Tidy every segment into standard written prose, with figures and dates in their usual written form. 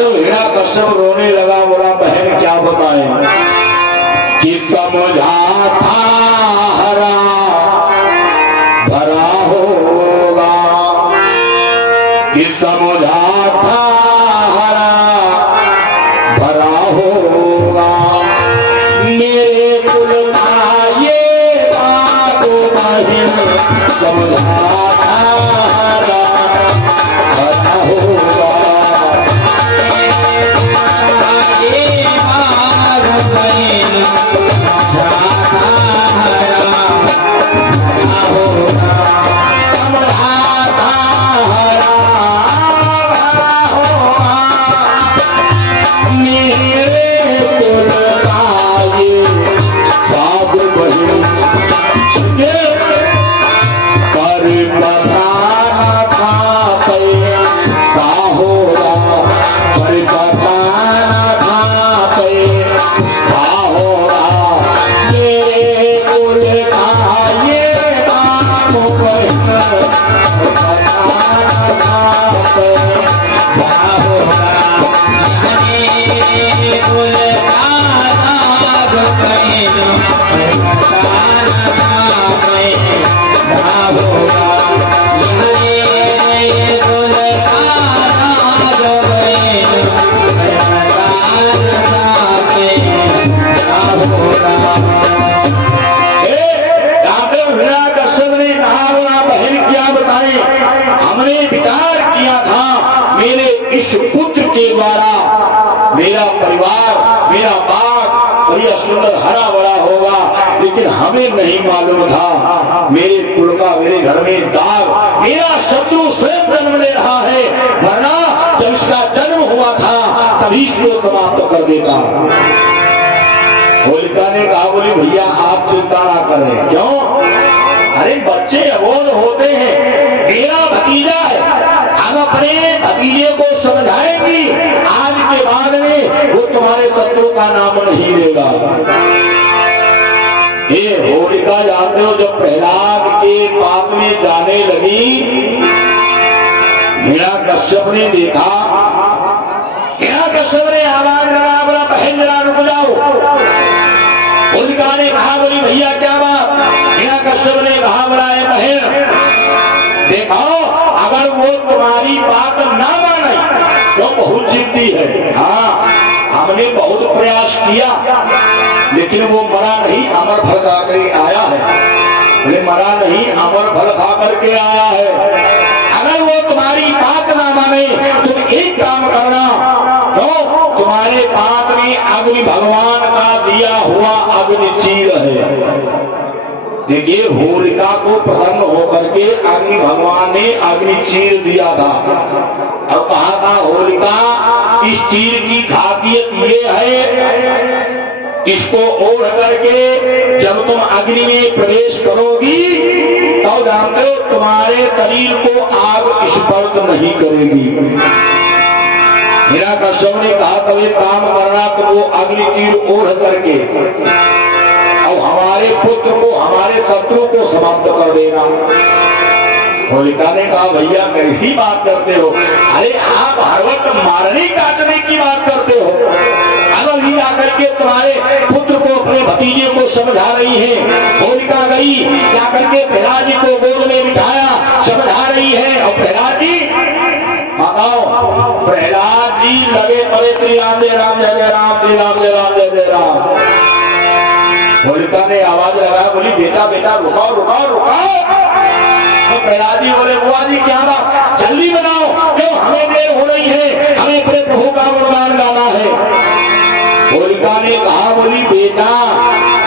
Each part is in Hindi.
जानते हो हिरण्यकश्यप रोने लगा, बोला बहन क्या बताए कि समझा था हरा भरा होगा, कि समझा था हरा भरा होगा, मेरे कुल का ये बात बहन समझा था हरा भरा होगा, मेरा परिवार मेरा बाग बढ़िया सुंदर हरा भरा होगा, लेकिन हमें नहीं मालूम था मेरे कुल का मेरे घर में दाग, मेरा शत्रु स्वयं जन्म ले रहा है, वरना जब इसका जन्म हुआ था तभी इसको समाप्त कर देता। होलिका ने कहा, बोली भैया आप चिंता ना करें। क्यों? अरे बच्चे अबोध होते हैं, मेरा भतीजा है, हम अपने भतीजे को समझाएंगी, आज के बाद में वो तुम्हारे शत्रु का नाम नहीं लेगा। ये होलिका जानते हो, जब प्रहलाद के पाप में जाने लगी, हिरण्यकश्यप ने देखा, हिरण्यकश्यप ने आवाज लगा, बोला बहन जरा रुक जाओ। होलिका ने कहा, बोली भैया क्या बात? हिरण्यकश्यप ने कहा, बोला बहन देखो, अगर वो तुम्हारी बात ना माने तो बहुत जिद्दी है। हाँ, हमने बहुत प्रयास किया लेकिन वो मरा नहीं, अमर फल खा कर आया है। बोले मरा नहीं, अमर फल खा करके आया है। अगर वो तुम्हारी बात ना माने तुम एक काम करना, तो तुम्हारे पास में अग्नि भगवान का दिया हुआ अग्नि चीर है। देखिए, होलिका को प्रसन्न होकर के अग्नि भगवान ने अग्नि चीर दिया था। अब कहा था होलिका, इस चीर की खासियत ये है, इसको ओढ़ करके जब तुम अग्नि में प्रवेश करोगी तो जानते हो तुम्हारे शरीर को आग स्पर्श नहीं करेगी। हिरण्यकश्यप ने कहा, तब एक काम करना, तो वो अग्नि चीर ओढ़ करके और हमारे पुत्र को हमारे शत्रु को समाप्त कर देना। होलिका ने कहा, भैया कैसी बात करते हो? अरे आप हर वक्त मारने काटने की बात करते हो। अगर ही आकर के तुम्हारे पुत्र को अपने भतीजे को समझा रही है। होलिका गई जाकर के प्रहलाद जी को गोद में बिठाया, समझा रही है। और प्रहलाद जी बताओ, प्रहलाद जी लगे पड़े श्री राम जय राम जय जय राम जय राम जय राम जय जय राम। होलिका ने आवाज लगाया, बोली बेटा बेटा रुकाओ रुकाओ रुकाओ। तो प्रहलाद जी बोले, बुआ जी क्या बात, जल्दी बनाओ, क्यों हमें देर हो रही है, हमें अपने प्रभु का गुणगान गाना है। होलिका ने कहा, बोली बेटा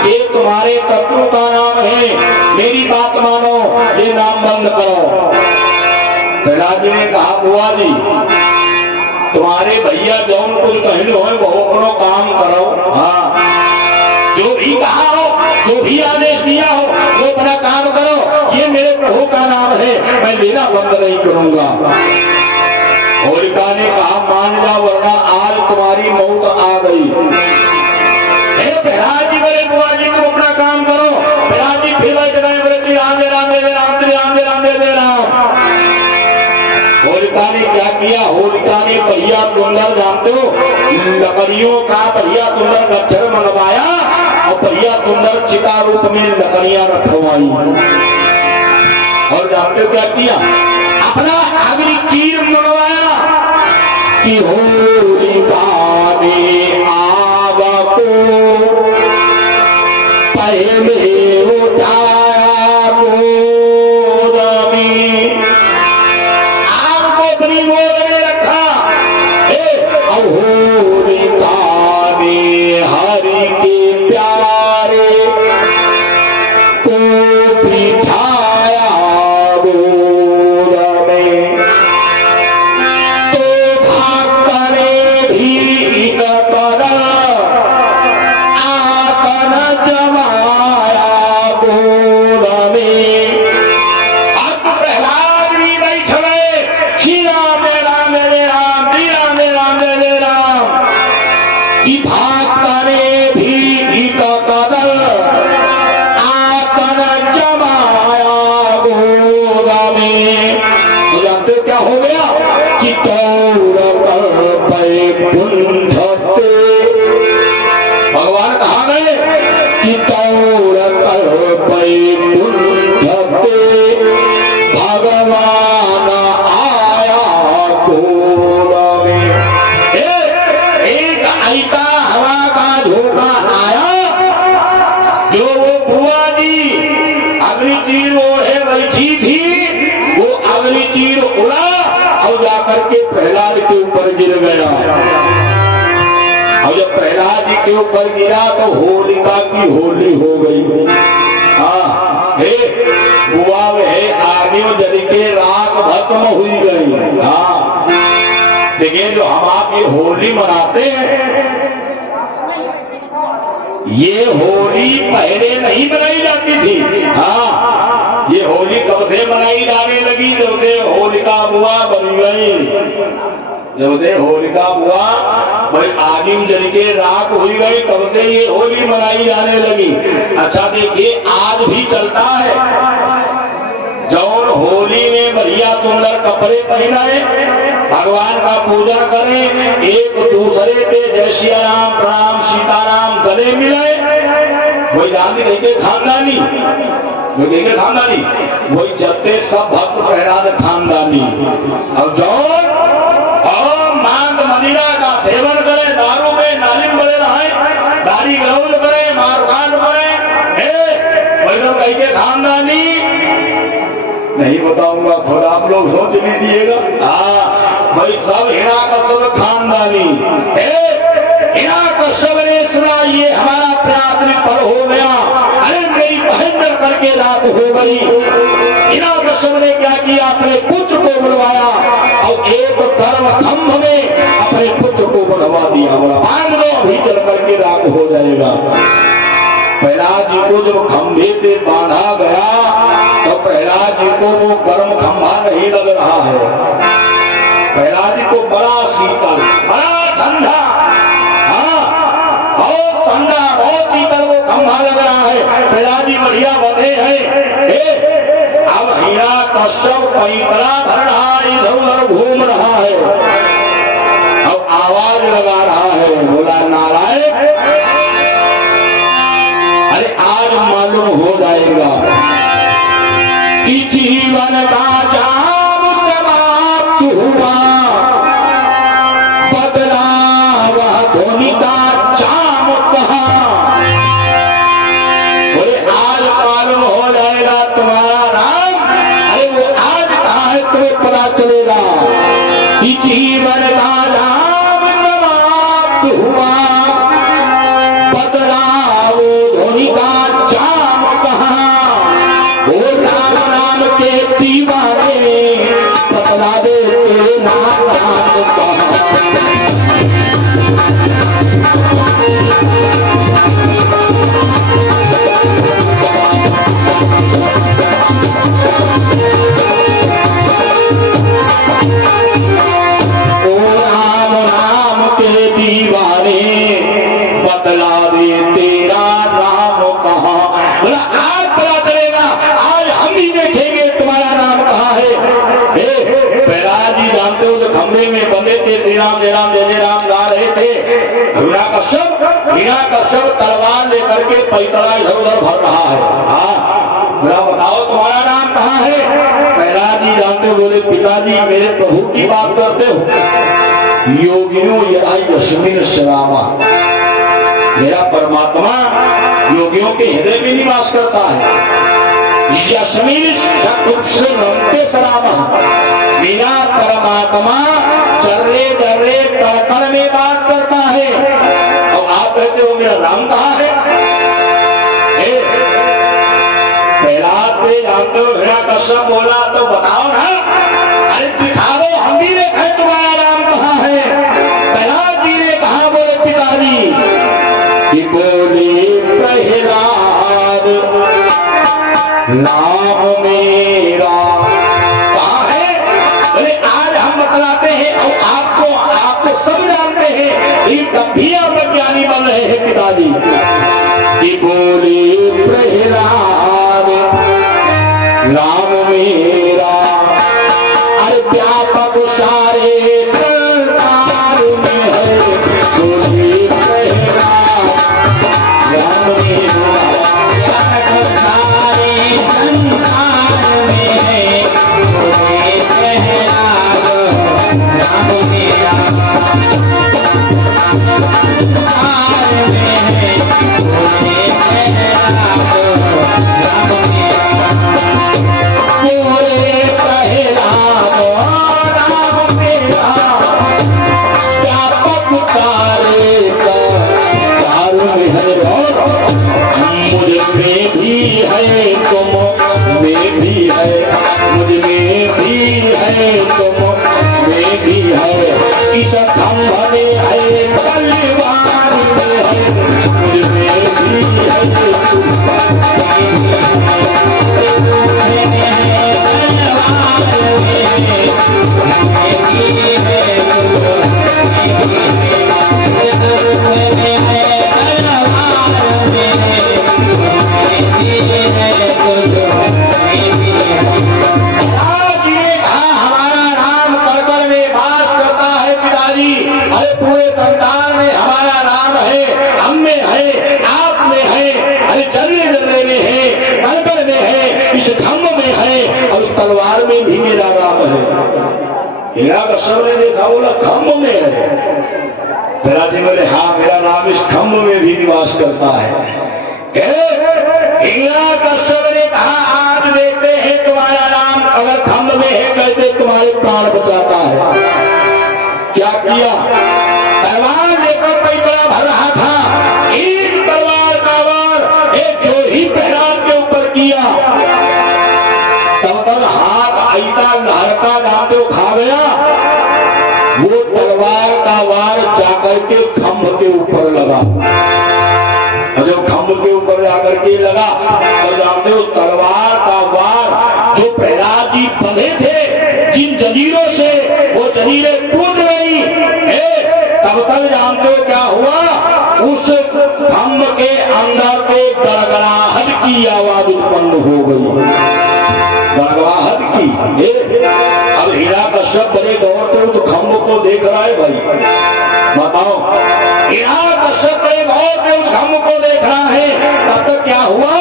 ये तुम्हारे शत्रु का नाम है, मेरी बात मानो, ये नाम बंद करो। प्रहलाद जी ने कहा, बुआ जी तुम्हारे भैया जौन कुछ कहने हो वो अपनो काम करो। हाँ, जो भी कहा हो, जो भी आदेश दिया हो, वो अपना काम करो, ये मेरे प्रभु का नाम है, मैं लेना बंद नहीं करूंगा। होलिका ने कहा, मान जा वरना आज तुम्हारी मौत आ गई। प्रहलाद जी बोले, बुआ जी तुम अपना काम करो। प्रहलाद जी फिर बैठ गए, बोले श्री राम जय राम जय राम श्री राम जय राम जय जय राम। होलिका ने क्या किया, होलिका होलिका ने बढ़िया सुंदर जानते हो लकड़ियों का बढ़िया सुंदर गट्ठर मंगवाया और बढ़िया सुंदर चिता रूप में लकड़ियां रखवाई और जानते हो क्या किया अपना अग्नि तीर मंगवाया कि होलिका ने आग को पहले उठाया गोद में आग को अपनी गोद में रखा और होलिका ने हरि के प्यारे को बिठाया गोद में तो भागने भी कर आतन जमाया गोद में अब प्रहलाद भी नहीं छड़े श्री राम राम रे राम श्री राम राम रे राम कि भागने भी कर आतन जमाया गोद में तो जानते क्या हो गया कि तौर पर बैकुंठते भगवान कहा गए कि तौर पर बैकुंठते भगवान आया गोद में एक ऐसा हवा का झोंका आया जो वो बुआ जी अग्नि तीर ओढ़े बैठी थी वो अग्नि तीर उड़ा और जाकर के प्रहलाद के ऊपर गिर गया और जब प्रहलाद जी के ऊपर गिरा तो होलिका की होली हो गई। हाँ हे बुआ है आगे जल के राख भस्म हुई गई। हाँ देखिए जो हम आप ये होली मनाते हैं ये होली पहले नहीं मनाई जाती थी। हाँ ये होली कब से मनाई जाने लगी जब से होलिका बुआ बन गई जब से होलिका बुआ भाई आगिम जल के राख हुई गई तब से ये होली मनाई जाने लगी। अच्छा देखिए आज भी चलता है जौन होली में बढ़िया सुंदर कपड़े पहनाए भगवान का पूजा करें एक दूसरे के जय श्री राम प्रणाम सीताराम गले मिलाए वही जानी देखे खानदानी जो देखे खानदानी वही चलते सब भक्त प्रहलाद खानदानी और जौन और मांग मदिरा का सेवन करे दारू में नालिम बड़े रहे दाढ़ी गौल करे मारकाट करे वही लोग कहे खानदानी नहीं बताऊंगा खुद आप लोग सोच लीजिएगा। हाँ भाई सब हिरा कश्यप खानदानी हिरा कश्यप ने सुना ये हमारा प्रार्थना फल हो गया अरे मेरी बहन डर करके रात हो गई। हिरा कश्यप ने क्या किया अपने पुत्र को बुलवाया और एक कर्म खंभ में अपने पुत्र को बुलवा दिया बोला बांध लो अभी चल करके रात हो जाएगा। प्रहलाद जी को जब खंभे से बांधा गया तो प्रहलाद जी को वो गर्म खंभा नहीं लग रहा है। प्रहलाद जी को बड़ा शीतल बड़ा ठंडा बहुत ठंडा बहुत शीतल वो खंभा लग रहा है। प्रहलाद जी बढ़िया बंधे हैं। अब हीरा कश्यप पैतरा धर रहा है इधर उधर घूम रहा है अब आवाज लगा रहा है बोला नारायण अरे आज मालूम हो जाएगा कि जीवन का जाम समाप्त हुआ बदला वह धोनी का जाम कहाँ बोले आज मालूम हो जाएगा तुम्हारा नाम अरे वो आज कहाँ है तुम्हें पता चलेगा कि जीवन का जाम समाप्त हुआ बदला वो धोनी का जाम कहाँ वो राम नाम के दीवाने बदला दे नाम ओ राम नाम के दीवाने बदला दे तेरा नाम कहाँ बोला आज पता चलेगा आज हम ही देखेंगे तुम्हारा नाम कहाँ है। प्रहलाद जी जानते हो तो खंभे में बंधे पढ़े थे, जय राम जय राम जय जय राम गा रहे थे। हिरण्यकश्यप तलवार लेकर के पैतरा इधर उधर भर रहा है। हाँ, मेरा बताओ तुम्हारा नाम कहाँ है? प्रहलाद जी जानते हो? बोले पिताजी मेरे प्रभु की बात करते हो। योगिनो यदा यस्मिन् शरामा, मेरा परमात्मा योगियों के हृदय में निवास करता है। यस्मिन् चक्षुषे शरामा, मेरा परमात्मा चर्रे दर्रे कण में बात करता है। और आप कहते हो मेरा नाम कहाँ है? प्रहलाद से जानते हो? हिरण्यकश्यप बोला तो बताओ ना, अरे दिखाओ, हम भी देखें तुम्हारा नाम कहाँ है। प्रहलाद जी ने कहा, बोले पिताजी कि बोले प्रहलाद नाम मेरा कहाँ है? बोले आज हम बतलाते हैं और आपको सब जानते हैं, लेकिन तब भी आप ज्ञानी बन रहे हैं पिताजी। कि बोले प्रहलाद नाम मेरा, अरे व्यापक सारे संसार में है। बोले प्रहलाद नाम मेरा, व्यापक सारे संसार में है। बोले प्रहलाद नाम मेरा, पूरे संसार में हमारा नाम है, हम में है, आप में है, अरे जर्रे जर्रे में है, कण में है, इस खम्भ में है, और इस तलवार में भी मेरा नाम है। हिरण्यकश्यप ने देखा, बोला खम्भ में है। प्रहलाद जी बोले हाँ, मेरा नाम इस खम्भ में भी निवास करता है। हिरण्यकश्यप ने कहा, आज देखते हैं तुम्हारा नाम अगर खम्भ में है, कहते तुम्हारे प्राण बचाता है। क्या किया? तलवार लेकर पैतरा भर रहा था, एक तलवार का वार एक जो ही प्रहलाद के ऊपर किया, तब तक हाथ ऐसा लहरता जानते हो खा गया। वो तलवार का वार जाकर के खम्भ के ऊपर लगा, और जब खम्भ के ऊपर जाकर के लगा तो जानते हो तलवार का वार जो प्रहलाद जी बंधे थे जिन जंजीरों से, वो जंजीरें टूट गई। तब तक जानते हो क्या हुआ? उस खम्भ के अंदर के गड़गड़ाहट की आवाज उत्पन्न हो गई, गड़गड़ाहट की। अब हिरण्यकश्यप बड़े गौर से उस खम्भ को देख रहा है। भाई बताओ, हिरण्यकश्यप बड़े गौर से उस खम्भ को देख रहा है। तब तक क्या हुआ?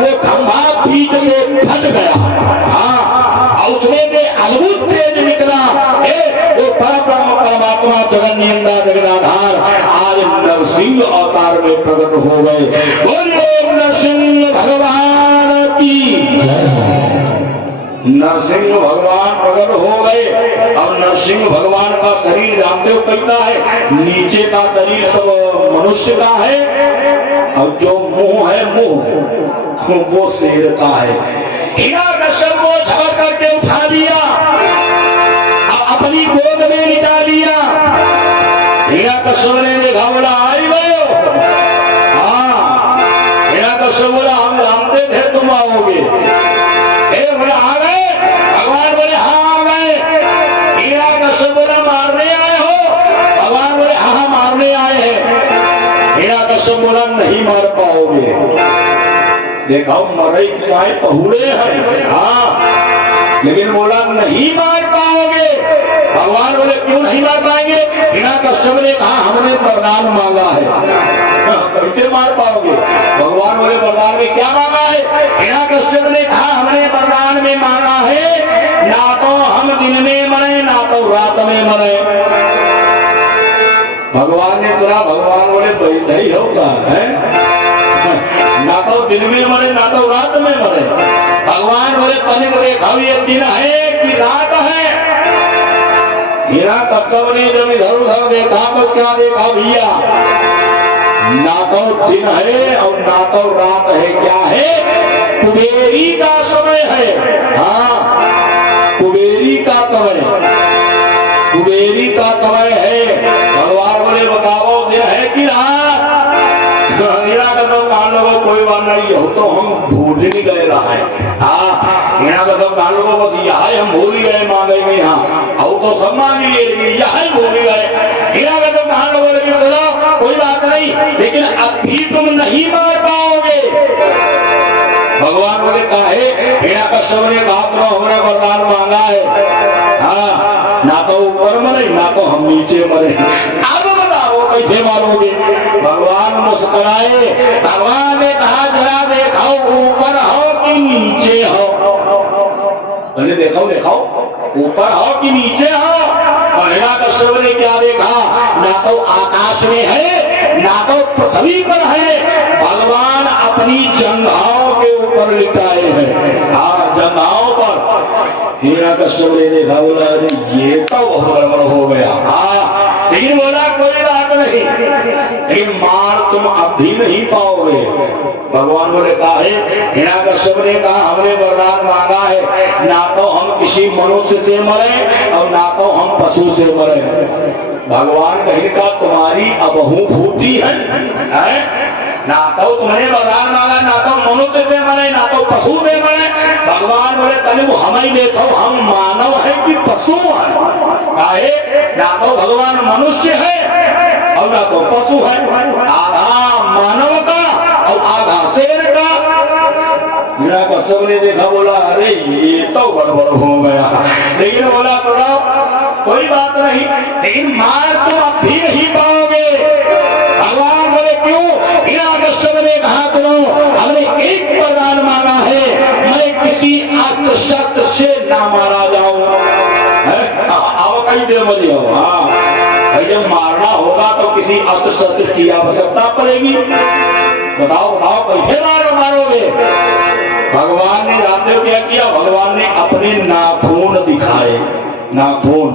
वो खम्भा बीच से फट गया। हाँ, और उसमें से अद्भुत तेज निकला। वो परब्रह्म परमात्मा जगन्नियंता जगदाधार आज नरसिंह अवतार में प्रकट हो गए। बोलो नरसिंह भगवान की। नरसिंह भगवान प्रकट हो गए। अब नरसिंह भगवान का शरीर जानते हो कैसा है? नीचे का शरीर सब मनुष्य का है, और जो मुंह है मुंह वो शेर का है। हिरण्यकश्यप को झपट करके उठा दिया, अपनी गोद में लिटा दिया। हिरण्यकश्यप ने देखा, बोला आई गए हो? हाँ। हिरण्यकश्यप बोला हम जानते थे तुम आओगे। बोला आ गए? भगवान बोले हाँ आ गए। हिरण्यकश्यप बोला मारने आए हो? भगवान बोले हाँ मारने आए हैं। हिरण्यकश्यप बोला नहीं मार पाओगे। देखा मरई चाहे पहुड़े हैं, हाँ, लेकिन बोला नहीं मार पाओगे। भगवान बोले क्यों नहीं मार पाएंगे? हिरण्यकश्यप ने कहा हमने वरदान मांगा है। कैसे मार पाओगे? भगवान बोले वरदान में क्या मांगा है? हिरण्यकश्यप ने कहा हमने वरदान में मांगा है ना तो हम दिन में मरे ना तो रात में मरे। भगवान ने सुना, भगवान बोले बैठा ही होगा है, ना तो दिन में मरे ना तो रात में मरे। भगवान बोले तनिक देखा ये दिन है कि रात है? हिरण्यकश्यप ने जब इधर उधर देखा तो क्या देखा भैया? ना तो दिन है और ना तो रात है। क्या है? कुबेरी का समय है। हाँ, कुबेरी का समय, कुबेरी का समय है। भगवान बोले बताओ दिन है कि रात? लोगों कोई बात नहीं हो तो हम भूल ही गए रहा है। हाँ, यहाँ का सब कान लोगों बस यहाँ हम भूल ही गए मांगे में। यहाँ और तो सब मांग लिए यहाँ भूल गए। यहाँ का सब कान लोगों लगी बताओ कोई बात नहीं, लेकिन अब भी तुम नहीं मार पाओगे। भगवान बोले काहे? हिरण्यकश्यप ने कहा तो हमने वरदान मांगा है। हाँ, ना तो ऊपर मरे ना तो हम नीचे मरे। अब बताओ कैसे मारोगे? भगवान मुस्कुराए। भगवान ने कहा जरा देखाओ ऊपर हो कि नीचे हो। अरे देखाओ देखाओ ऊपर हो कि नीचे हो। हिरण्यकश्यप ने क्या देखा? ना तो आकाश में है ना तो पृथ्वी पर है। भगवान अपनी जंघाओं के ऊपर लिटाए हैं। हाँ, जंघाओं पर। हिरण्यकश्यप ने देखा, बोला ये तो बहुत गड़बड़ हो गया। हाँ, लेकिन बोला कोई बात नहीं, लेकिन मार तुम अब भी नहीं पाओगे। भगवान बोले काहे? हिरण्यकश्यप ने कहा हमने वरदान मांगा है ना तो हम किसी मनुष्य से मरे और ना तो हम पशु से मरे। भगवान कहीं का तुम्हारी अबहू फूटी है? ना तो तुमने वरदान मांगा ना तो मनुष्य से मरे ना तो पशु से मरे। भगवान बोले तने वो हमें देखो हम मानव है कि पशु है? काहे? ना तो भगवान मनुष्य है और ना तो पशु है। आधा मानव का और आधा शेर का। हिरण्यकश्यप ने देखा, बोला अरे ये तो गड़बड़ हो गया। लेकिन बोला थोड़ा कोई बात नहीं, लेकिन मार तुम अब भी नहीं पाओगे। भगवान बोले क्यों? हिरण्यकश्यप ने कहा सुनो हमने एक वरदान मांगा है, मैं किसी अस्त्र शस्त्र से ना मारा जाऊं। अब कहीं दे मरी हो। हाँ, जब मारना होगा तो किसी अस्त्र शस्त्र की आवश्यकता पड़ेगी। बताओ बताओ कैसे मारोगे? भगवान ने जानते हो क्या किया? भगवान ने अपने नाखून दिखाए। नाखून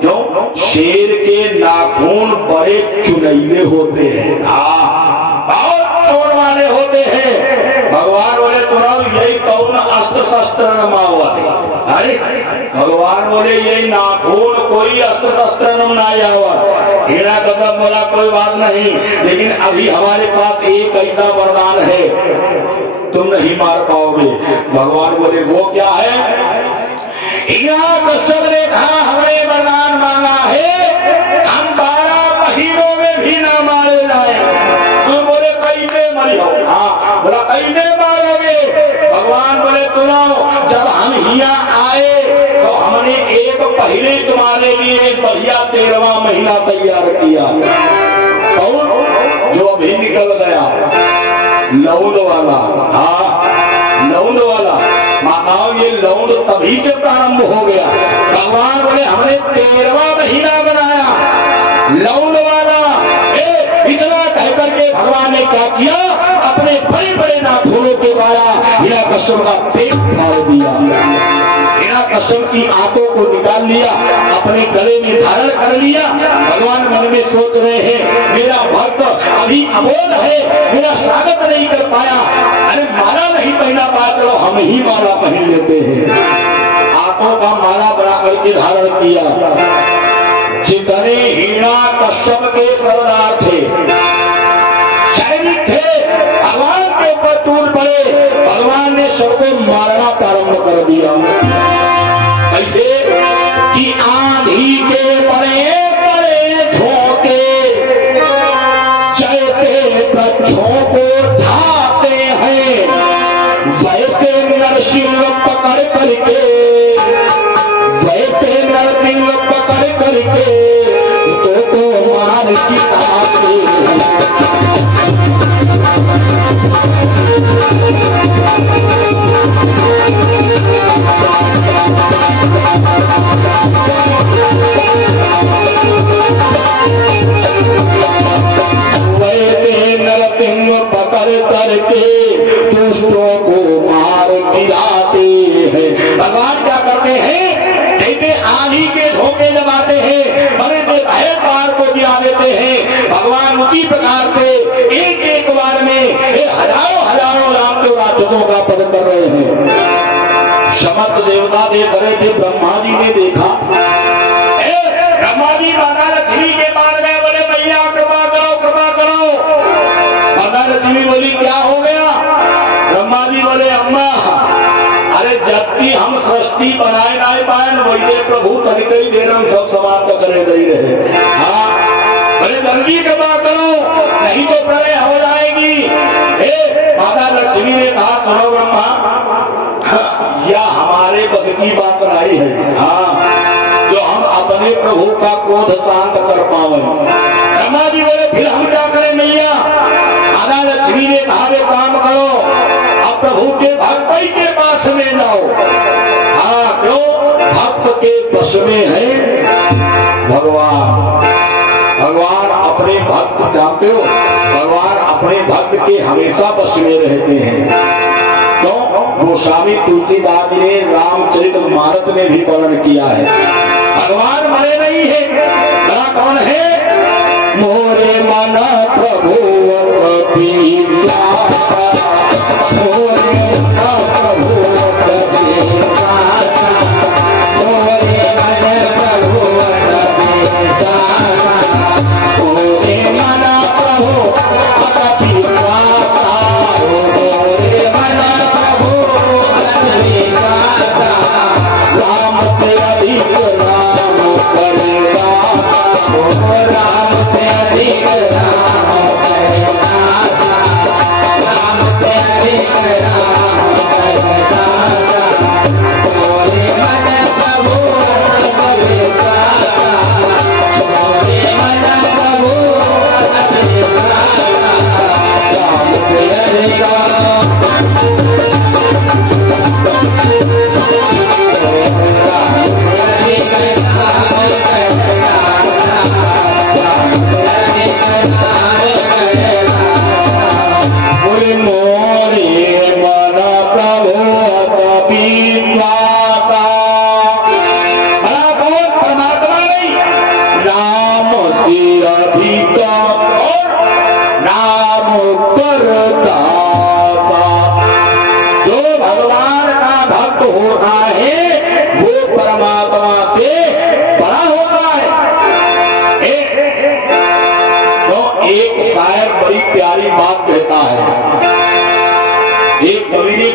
क्यों? शेर के नाखून बड़े चुनैले होते हैं। बहुत चोर वाले होते हैं। भगवान बोले तुरंत यही कौन अस्त्र शस्त्र न मावत। अरे भगवान बोले यही नाखून कोई अस्त्र शस्त्र न आवत। हिरण्यकश्यप बोला कोई बात नहीं, लेकिन अभी हमारे पास एक ऐसा वरदान है तुम नहीं मार पाओगे। भगवान बोले वो क्या है? हिरण्यकश्यप ने कहा हमने वरदान मांगा है हम 12 महीनों में भी ना मारे जाए। तो बोले कैसे मरी हो? हाँ, बोला कैसे मारोगे? भगवान बोले सुनो जब हम यहाँ आए तो हमने एक पहले तुम्हारे लिए एक बढ़िया 13वां महीना तैयार किया। और जो अभी निकल गया लौंड वाला। हाँ, लौंड वाला। माताओं ये लौंड तभी से प्रारंभ हो गया। भगवान बोले हमने 13वां महीना बनाया लौंड वाला। इतना कह करके भगवान ने क्या किया? अपने बड़े बड़े नाखूनों के द्वारा हिरण्यकश्यप का पेट फाड़ दिया। हिरण्यकश्यप की आंखों को निकाल लिया, अपने गले में धारण कर लिया। भगवान मन में सोच रहे हैं मेरा भक्त अभी अबोध है, मेरा स्वागत नहीं कर पाया। अरे माला नहीं पहना पाया, चलो हम ही माला पहन लेते हैं। आंखों का माला बना करके धारण किया। जितने हिरण्यकश्यप के सरदार थे, सैनिक थे, भगवान के ऊपर टूट पड़े। भगवान ने सबको मारना प्रारंभ कर दिया। कैसे कि आंधी के बड़े बड़े झोंके जैसे वृक्षों को ढाते हैं, वैसे नरसिंह पकड़ करके, वैसे नरसिंह पकड़ की ताकत नरसिंह पकड़ करके दुष्टों को मार गिराते हैं। भगवान क्या करते हैं, जैसे आंधी के झोंके जब आते हैं, बड़े से भय पार को गिरा देते हैं। भगवान उसी प्रकार से एक एक बार में हजारों हजारों राम के राक्षसों का पद कर रहे हैं। समस्त देवता देख रहे थे, ब्रह्मा जी ने देखा। ब्रह्मा जी माता लक्ष्मी के पास गए, बोले मैया कृपा करो कृपा करो। माता लक्ष्मी बोली क्या हो गया? ब्रह्मा जी बोले अम्मा, अरे जब की हम सृष्टि बनाए नहीं पाए वैसे प्रभु तनिक ही देर हम सब समाप्त करे नहीं रहे। हाँ बोले जल्दी कृपा करो, नहीं तो प्रलय हो जाएगी। माता लक्ष्मी ने कहा सुनो ब्रह्मा, यह हमारे बस की बात बनाई है। हाँ जो हम अपने प्रभु का क्रोध शांत कर पावे। ब्रह्मा जी बोले फिर हम क्या करें मैया? माता लक्ष्मी ने कहा वे काम करो, अब प्रभु के भक्त के पास में जाओ। हाँ क्यों? भक्त के बस में है भगवान। भगवान अपने भक्त जानते हो, भगवान अपने भक्त के हमेशा बस में रहते हैं। तो गोस्वामी तुलसीदास ने रामचरितमानस में भी वर्णन किया है। भगवान मरे नहीं है, बड़ा कौन है? मोरे मन प्रभु मोरे मन प्रभु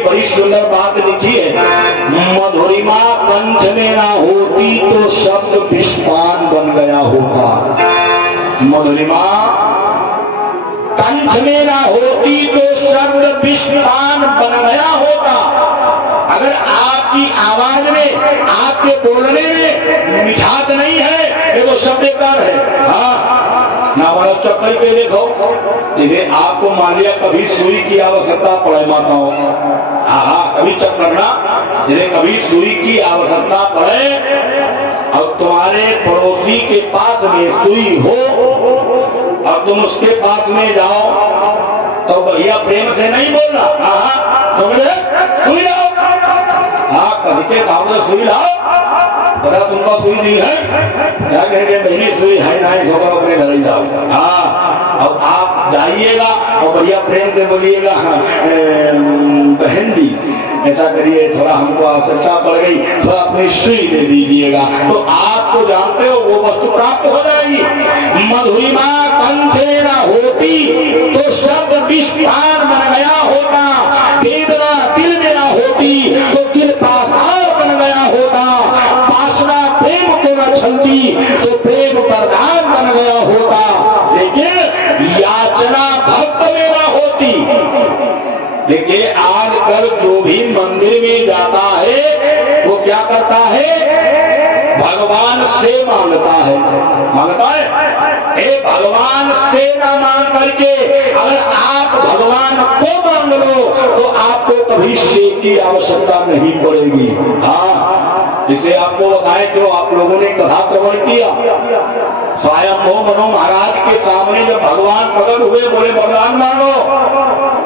बड़ी सुंदर बात लिखी है। मधुरिमा कंठ में ना होती तो शब्द विषपान बन गया होता। मधुरिमा कंठ में ना होती तो शब्द विषपान बन गया होता। अगर आपकी आवाज में, आपके बोलने में मिठास नहीं है, ये तो शब्द बेकार है। हाँ ना वाला चक्कर पे देखो, जैसे आपको मान लिया कभी सुई की आवश्यकता पड़े माताओं, हाँ कभी चेक करना, जैसे कभी सुई की आवश्यकता पड़े और तुम्हारे पड़ोसी के पास में सुई हो और तुम उसके पास में जाओ तो भैया प्रेम से नहीं बोलना, हाँ सुई लाओ, हाँ कभी के काम सुई लाओ, बड़ा तुमका सुई नहीं है, क्या कहेंगे बहनी सुई है नहीं, होगा अपने घर ही जाओ। हाँ अब आप जाइएगा और भैया प्रेम से बोलिएगा बहन जी ऐसा करिए, थोड़ा हमको आवश्यकता पड़ गई, थोड़ा अपनी सुई दे दीजिएगा, तो आप तो जानते हो वो वस्तु प्राप्त हो जाएगी। मधुरिमा कंठे ना होती तो शब्द विषपान बन गया होता। वेदना दिल में ना होती तो दिल पाषाण बन गया होता। वासना प्रेम को न छलती तो प्रेम प्रधान बन गया होता। लेकिन याचना भक्त में ना होती। देखिए आजकल जो भी मंदिर में जाता है वो क्या करता है? भगवान से मांगता है, मांगता है हे भगवान से ना मांग करके अगर आप भगवान को मांग लो तो आपको कभी से की आवश्यकता नहीं पड़ेगी। हाँ, जिसे आपको बताएं जो आप लोगों ने कथा श्रवण किया, स्वयं मनु महाराज के सामने जब भगवान प्रकट हुए, बोले वरदान मांगो।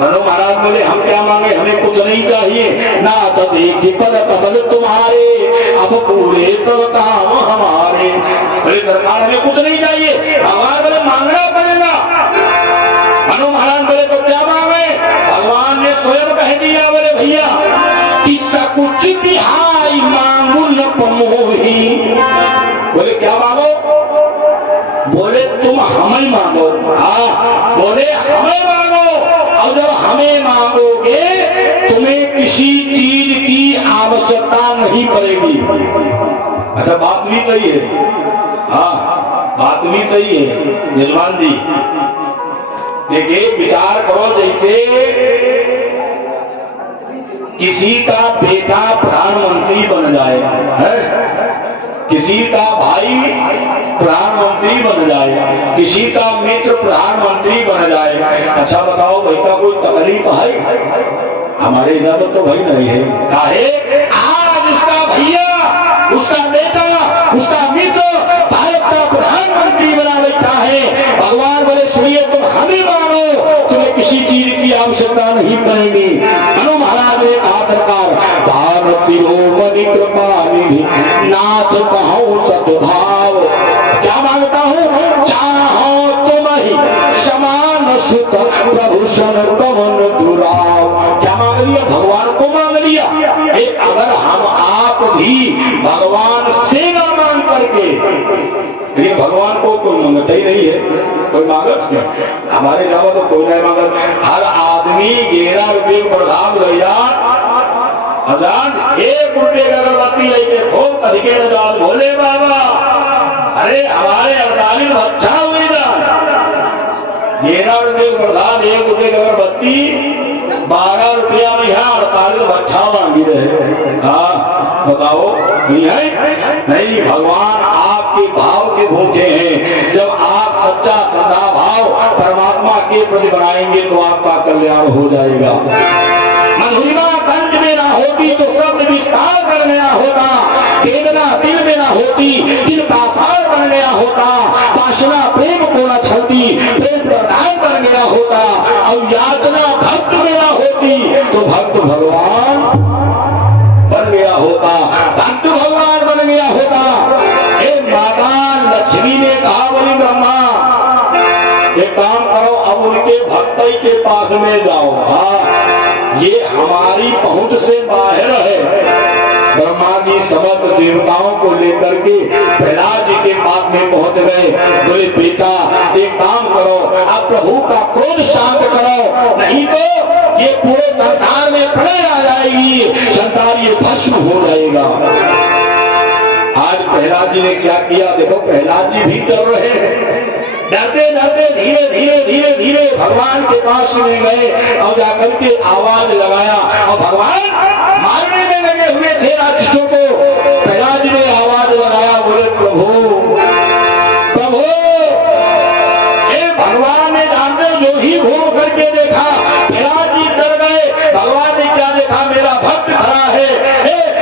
मनु महाराज बोले हम क्या मांगे, हमें कुछ नहीं चाहिए, ना तदेखी पद कमल तुम्हारे, अब पूरे सब काम हमारे। बोले सरकार हमें कुछ नहीं चाहिए। भगवान बोले मांगना पड़ेगा। मनु महाराज बोले तो क्या मांगे? भगवान ने स्वयं कह दिया, बोले भैया किसका कुछ बिहाई मांगू न पमोही। बोले क्या मांगो? बोले तुम हमें मांगो। हाँ, बोले हमें मांगो, और जब हमें मांगोगे तुम्हें किसी चीज की आवश्यकता नहीं पड़ेगी। अच्छा, बात भी सही है। हाँ, बात भी सही है यजमान जी। देखिए विचार करो, जैसे किसी का बेटा प्रधानमंत्री बन जाए है? किसी का भाई प्रधानमंत्री बन जाए, किसी का मित्र प्रधानमंत्री बन जाए। अच्छा बताओ भाई का कोई तकलीफ है? हमारे हिसाब तो भाई नहीं है। काहे? आज उसका भैया, उसका बेटा, उसका मित्र भारत का प्रधानमंत्री बना बैठा है। भगवान बोले सुनिए तुम हमें मानो, तुम्हें किसी चीज की आवश्यकता नहीं पड़ेगी। मनु महाराज ने कहा प्रकार भारती हो मनि कृपा निधि नाथ कहूँ सद्भाव। क्या मांगता हूँ? चाहो तुम ही समान सुख प्रभु सन पवन दुराव। क्या मांग लिया? भगवान को मांग लिया। अगर हम आप भी भगवान से ना मांग करके, ये भगवान को कोई मांगता ही नहीं है, कोई मांगत नहीं। हमारे जाओ तो कोई नहीं मांगत। हर आदमी 11 रुपये प्रसाद लिया, 1 रुपये का अगरबत्ती लेके खूब तरीके से जाओ, भोले बाबा अरे हमारे 48 अच्छा हुई ना। 11 रुपये प्रसाद, 1 रुपये का अगरबत्ती, 12 रुपया में यहाँ 48 अच्छा मांगी रहे। हाँ बताओ, नहीं है? नहीं, भगवान आपके भाव के भूखे हैं। जब आप सच्चा श्रद्धा भाव परमात्मा के प्रति बनाएंगे तो आपका कल्याण हो जाएगा। मधुरिमा कंठ में ना होती तो शब्द विस्तार बन गया होता, वेदना दिल में ना होती दिल का सार बन गया होता, वासना प्रेम को न छलती प्रेम प्रधान बन गया होता, और याचना भक्त में ना होती तो भक्त भगवान बन गया होता, भक्त भगवान बन गया होता। हे माता लक्ष्मी ने कहा, बोली ब्रह्मा एक काम करो, अब उनके भक्त के पास में जाओ। हाँ, ये हमारी पहुंच से बाहर है। ब्रह्मा जी समस्त देवताओं को लेकर के प्रहलाद जी के पास में पहुंच गए। बोले बेटा एक काम करो, आप प्रभु का क्रोध शांत करो, नहीं तो ये पूरे संसार में प्रलय आ जाएगी, संसार ये भस्म हो जाएगा। आज प्रहलाद जी ने क्या किया? देखो प्रहलाद जी भी डर रहे हैं। डरते डरते धीरे धीरे धीरे धीरे भगवान के पास में गए और जाकर के आवाज लगाया, और भगवान मारने में लगे हुए थे राक्षसों को। प्रहलाद जी ने आवाज लगाया, बोले प्रभु प्रभु। ये भगवान ने जानते जो ही घूम करके देखा, प्रहलाद जी डर गए। भगवान ने क्या देखा? मेरा भक्त खड़ा है।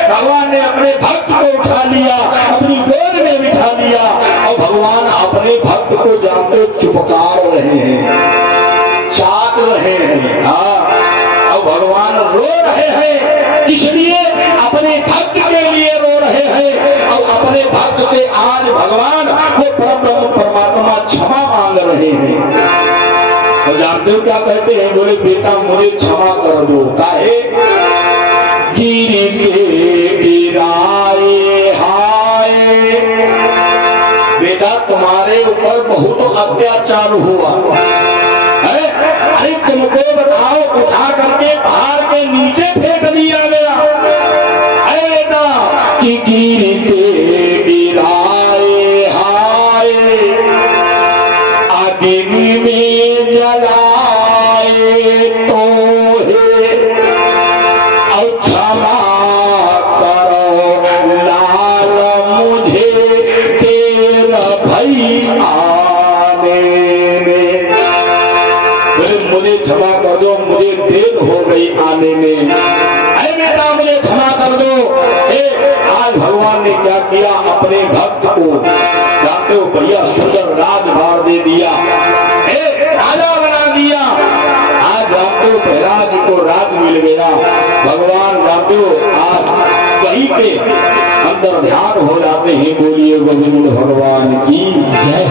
भगवान ने अपने भक्त को उठा लिया, अपनी गोद में बिठा लिया, और भगवान अपने भक्त को जानते चुपकार रहे हैं, चाट रहे हैं। हाँ, और भगवान रो रहे हैं। किस लिए? अपने भक्त के लिए रो रहे हैं, और अपने भक्त से आज भगवान वो परम परमात्मा क्षमा मांग रहे हैं। तो जानते हो क्या कहते हैं? बोले बेटा मुझे क्षमा कर दो। काहे? गिरी के गिराए हाय, बेटा तुम्हारे ऊपर बहुत अत्याचार हुआ है। अरे तुमको बताओ, उठा करके पहाड़ के नीचे फेंक दिया गया। अरे बेटा कि गिरी के गिराए हाय, अग्नि में जलाए तो क्षमा करो लाल मुझे तेरा भई आन मुझे क्षमा कर दो, मुझे देर हो गई आने में, अरे बेटा मुझे क्षमा कर दो। आज भगवान ने क्या किया, अपने भक्त को जानते हो भैया सुंदर राजभार दे दिया, राजा बना दिया। आज जानते हो प्रहलाद जी को राज मिल गया। भगवान जानते हो आज कहीं के अंदर ध्यान हो जाते हैं। बोलिए गोविंद भगवान की जय।